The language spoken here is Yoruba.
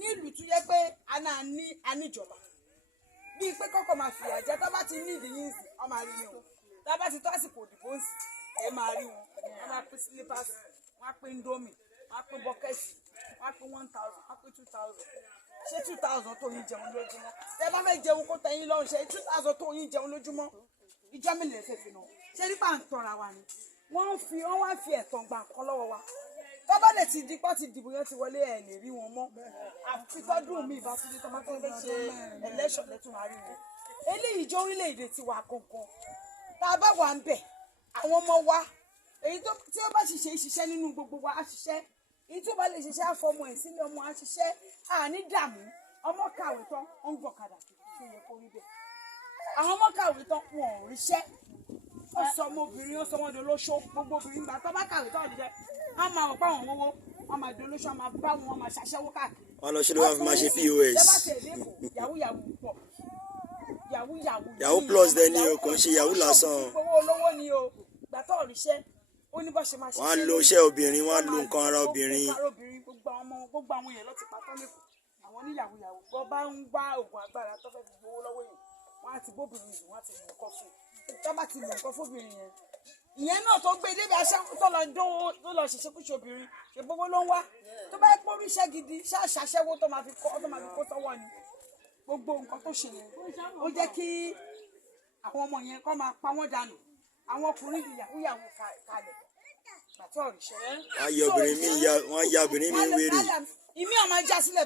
ní ìlú tó yẹ pé aníjọba bíi pé kọ́kọ́ máa fìyà jẹ tó bá ti ní ìdíyìn sí ọ máa rí ni o tó bá ti tó àsìkò òdìbò sí ẹ máa rí wọn wọn máa pín slippers wọn á pín indomie wọn á pín bọ́kẹ́tì wọn á pín 1,000 wọn á pín 2,000 ṣé 2,000 tó yín jẹun lójúmọ́ tẹ bá fẹ́ jẹun kó tẹ̀yìn lọ́rùn ṣe 2,000 tó yín jẹun lójúmọ́ ìjọ mi lè fẹ́ fi nà ṣé nípa ń tọ́ra wa ni wọ́n wá fi ẹ̀tàn gbà kan lọ́wọ́ wa tọ́ba lè ti di pọ́ ti dìbò yẹn ti wọlé ẹ̀ lè rí wọn mọ́ àfi tọ́dún mi ìbá sílé tọ́ba tó fẹ́ ṣe election lẹ́tùn àárí wọn eléyìí jọ orílẹ̀-èdè tiwa kankan tá a bá wà ń bẹ̀ àwọn ọmọ wa èyí tí ó bá ṣiṣẹ́ nínú gbogbo wa á ṣiṣẹ́ èyí tó bá lè ṣiṣẹ́ àfọmọ ẹ̀ sílé ọmọ á ṣiṣẹ́ àní dààmú ọmọ kàwé tán ó ń gbọ̀kadà tó yẹ kó rí bẹ́ẹ̀ àwọn ọmọ kàwé tán wọn ò ríṣẹ́ ó sọ ọmọbìnrin ó sọ wọn dolóṣó gbogbo obìnrin gbà tó bá kàwé tán ọ̀díjẹ́ á máa wọ̀ páwọn owó wọn máa dolóṣó wọn máa bá wọn máa ṣàṣẹ́wó káàkiri. wọn lọ ṣe ló wà fún máa ṣe POS. ìjọba tẹ̀lé kò yahoo pọ̀ yahoo plus dẹni o kò ń ṣe yahoo lásán. owó olówó ni o gbà tó ọ̀ríṣẹ́ ó ní bó ṣe máa ṣe. wọ́n á lo iṣẹ́ obìnrin wọ́n á lo nǹkan ara obìnrin. gbogbo àwọn èèyàn ló ti pàtó lẹ́kọ̀ọ́ àwọn oníyàwó bọ́ bá ń wá oògùn agbára tó fẹ́ fi gbowó lọ́wọ́ yẹn wọ́n á ti bóbìnrin yìí wọ́n á ti lò nǹkan fún un tó bá ti lò nǹkan fóbìnrin yẹn ìyẹn náà tó gbé débi aṣẹ́wó tó lọ ṣiṣẹ́ kúṣe obìnrin ṣe gbogbo ló ń wá tó bá yẹ kó rí iṣẹ́ gidi ṣàṣẹ́wó tó máa fi kó tọ́wọ́ ni gbogbo nǹkan tó ṣe yẹn ó jẹ́ kí àwọn ọmọ yẹn kó máa pa wọ́n dànù àwọn ọkùnrin ìyàwó kalẹ̀ gbàtọ́ ọ̀rìṣẹ́. wọ́n ya obìnrin mi wéré. ìmí ọ̀ máa já sílẹ̀.